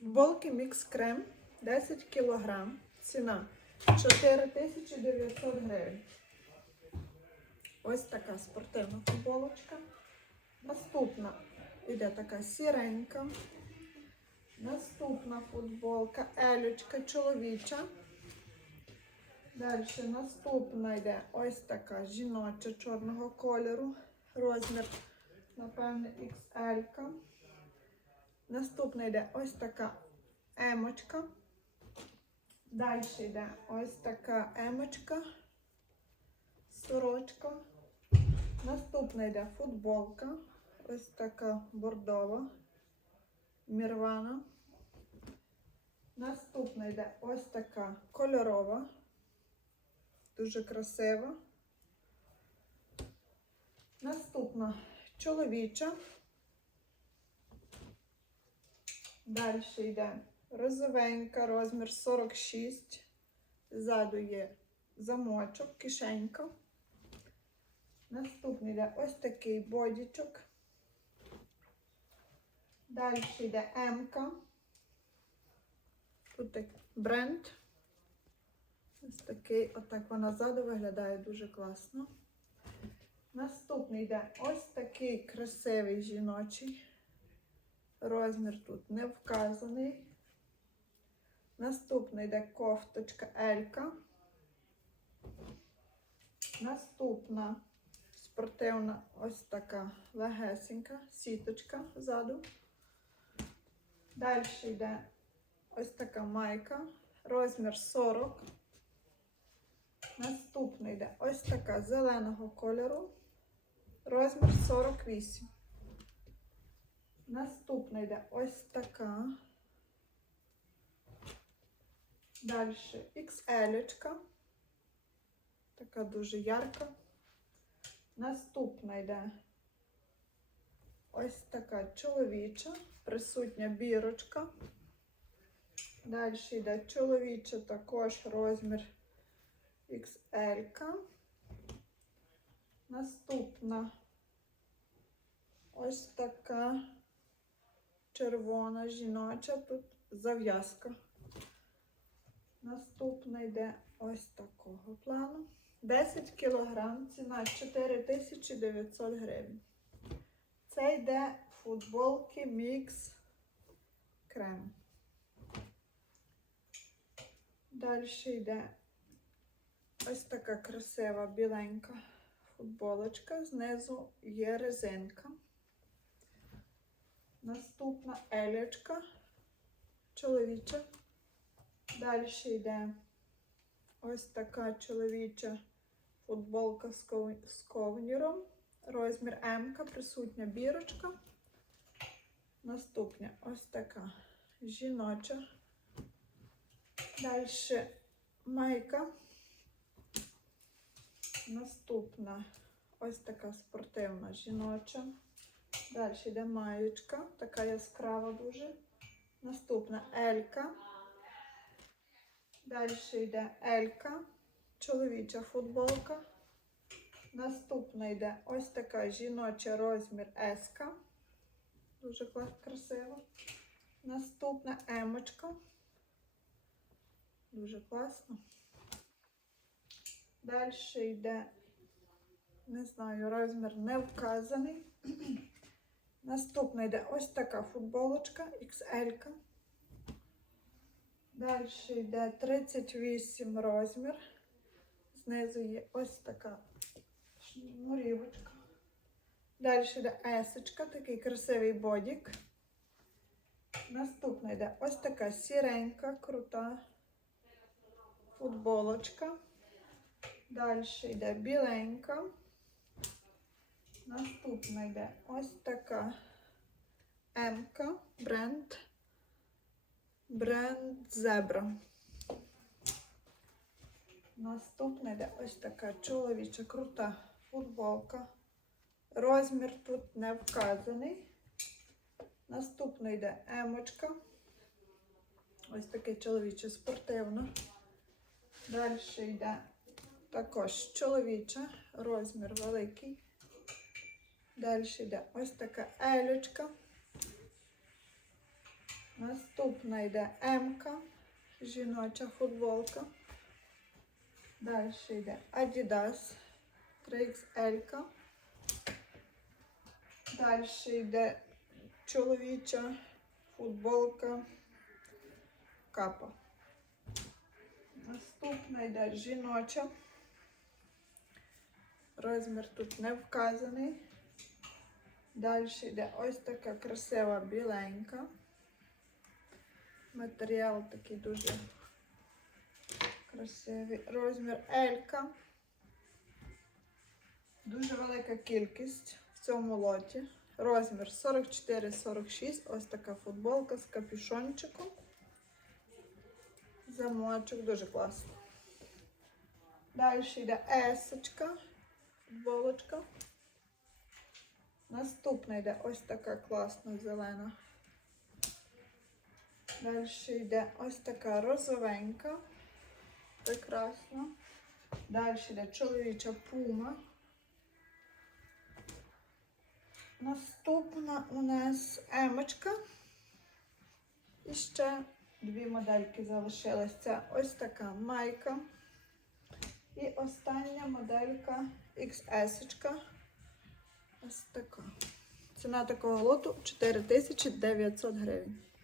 Футболки Мікс Крем 10 кг. Ціна 4900 гривень. Ось така спортивна футболочка. Наступна іде така сіренька. Наступна футболка Елючка чоловіча. Далі наступна йде ось така жіноча чорного кольору. Розмір, напевне, XL. -ка. Наступна йде ось така емочка. Далі йде ось така емочка. Сорочка. Наступна йде футболка. Ось така бордова. Мірвана. Наступна йде ось така кольорова. Дуже красива. Наступна чоловіча. Далі йде розовенька, розмір 46. Ззаду є замочок, кишенька. Наступний йде ось такий бодічок. Далі йде М-ка. Тут так бренд. Ось такий, отак вона ззаду виглядає дуже класно. Наступний йде ось такий красивий жіночий. Розмір тут не вказаний. Наступний йде кофточка Елька. Наступна спортивна ось така легесенька сіточка ззаду. Далі йде ось така майка, розмір 40. Наступний йде ось така зеленого кольору, розмір 48. Наступна йде ось така. Далі XL. Така дуже ярка. Наступна йде ось така чоловіча, присутня бірочка. Далі йде чоловіча також розмір XL. Наступна ось така червона жіноча, тут зав'язка. Наступна йде ось такого плану. 10 кг, ціна 4900 гривень. Це йде футболки мікс крем. Далі йде ось така красива біленька футболочка. Знизу є резинка. Наступна елячка чоловіча. Далі йде ось така чоловіча футболка з ковніром. Розмір М, присутня бірочка. Наступна ось така жіноча. Далі майка. Наступна ось така спортивна жіноча. Далі йде маєчка, така яскрава дуже. Наступна Елька. Далі йде Елька, чоловіча футболка. Наступна йде ось така жіноча розмір Еска. Дуже красиво. Наступна емочка. Дуже класно. Далі йде, не знаю, розмір не вказаний. Наступна йде ось така футболочка XL. -ка. Далі йде 38 розмір. Знизу є ось така шнурівочка. Далі йде есочка, такий красивий бодік. Наступна йде ось така сіренька, крута футболочка. Далі йде біленька. Наступна йде ось така М-ка, бренд. Бренд Зебра. Наступна йде ось така чоловіча крута футболка. Розмір тут не вказаний. Наступна йде емочка. Ось таке чоловіче спортивно. Далі йде також чоловіча, розмір великий. Далі йде ось така елючка. Наступна йде М-ка, жіноча футболка. Далі йде Adidas 3XL. Далі йде чоловіча футболка капа. Наступна йде жіноча. Розмір тут не вказаний. Далі йде ось така красива біленька. Матеріал такий дуже красивий. Розмір L. Дуже велика кількість в цьому лоті. Розмір 44-46. Ось така футболка з капюшончиком. Замочок дуже класно. Далі йде есочка, футболочка. Наступна йде ось така класна зелена. Далі йде ось така розовенька. Прекрасна. Далі йде чоловіча пума. Наступна у нас емочка. І ще дві модельки залишились. Це ось така майка. І остання моделька XS. Ось така. Ціна такого лоту 4900 гривень.